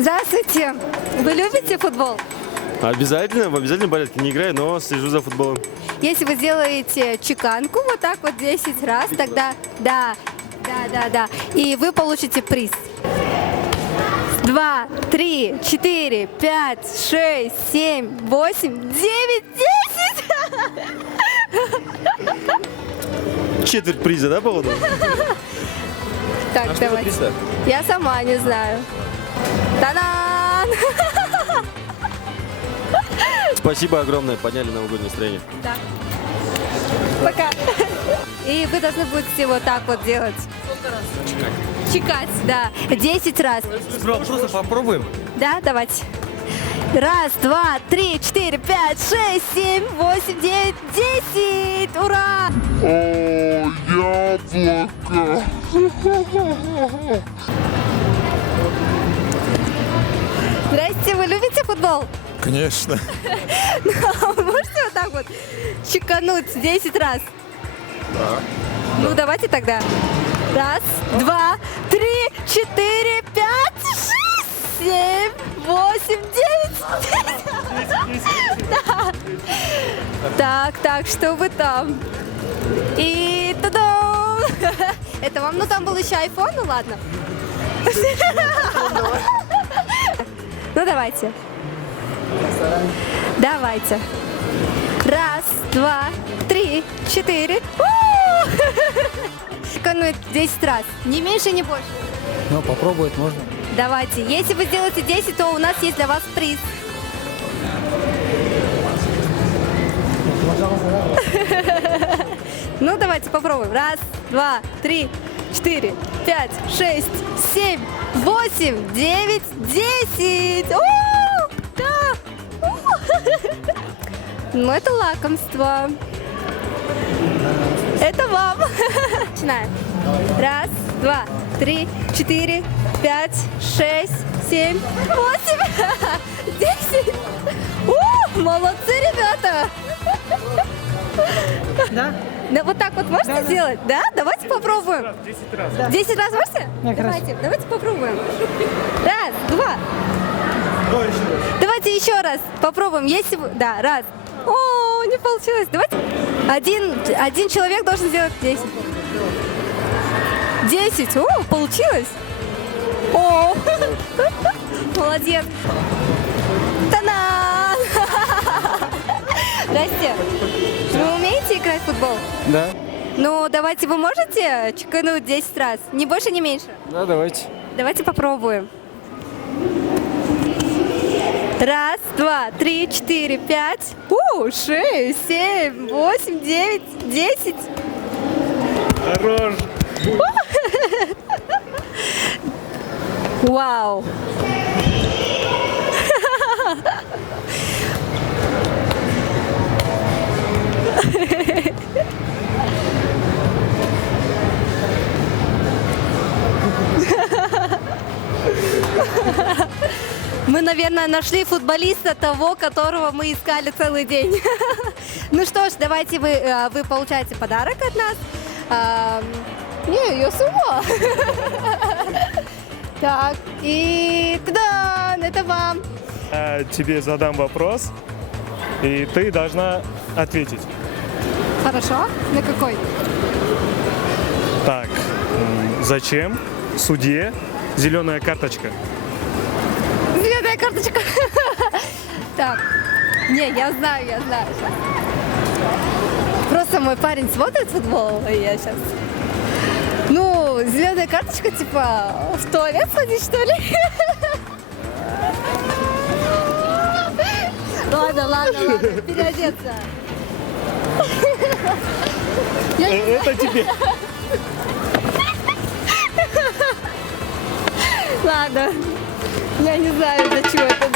Здравствуйте. Вы любите футбол? Обязательно, в обязательном порядке не играю, но слежу за футболом. Если вы сделаете чеканку вот так вот 10 раз, тогда да. И вы получите приз. 2, 3, 4, 5, 6, 7, 8, 9, 10. Четверть приза, да, по поводу? Так, Что за давайте. приз-то? Я сама не знаю. Та-дам! Спасибо огромное, подняли новогоднее настроение. Да. Пока. И вы должны будете вот так вот делать. Чекать, да. 10 раз. Просто попробуем. Да, давайте. 1, 2, 3, 4, 5, 6, 7, 8, 9, 10. Ура! Яблоко. Здрасте, вы любите футбол? Конечно. Вы можете вот так вот чекануть 10 раз? Да. Ну, давайте тогда. 1, 2, 3, 4, 5, 6, 7, 8, 9, 10. Да. Так, что вы там? И та-дам! Это вам, ну там был еще iPhone, ну ладно. Ну давайте. Давайте. 1, 2, 3, 4. Экономит 10 раз. Не меньше, не больше. Ну, попробовать можно. Давайте. Если вы сделаете 10, то у нас есть для вас приз. Ну, давайте попробуем. 1, 2, 3, 4, 5, 6, 7, 8, 9, 10. Да! Ну, это лакомство. Это вам. Начинаем. 1, 2, 3, 4, 5, 6, 7, 8, 10. Молодцы, ребята. Да? Да, вот так вот можете сделать? Да? Давайте попробуем. 10 раз. 10 раз можете? Давайте попробуем. 1, 2. Давайте еще раз попробуем. Если вы... Да, 1. О, не получилось. Давайте. Один человек должен сделать 10. 10. О, получилось. О, молодец. Та-дам! Здрасте. Вы умеете играть в футбол? Да. Ну, давайте, вы можете чекануть 10 раз? Не больше, не меньше. Да, давайте. Давайте попробуем. 1, 2, 3, 4, 5, 6, 7, 8, 9, 10. Хорош. Вау. Мы, наверное, нашли футболиста того, которого мы искали целый день. Ну что ж, давайте вы получаете подарок от нас. Не, я сама. Так, и туда, это вам. Я тебе задам вопрос, и ты должна ответить. Хорошо? На какой? Так, зачем судье зеленая карточка? Зеленая карточка. Так, не, я знаю. Просто мой парень смотрит футбол, и я сейчас... Ну, зеленая карточка, типа, в туалет сходить, что ли? Ладно, переодеться. Это тебе. Ладно, я не знаю, для чего это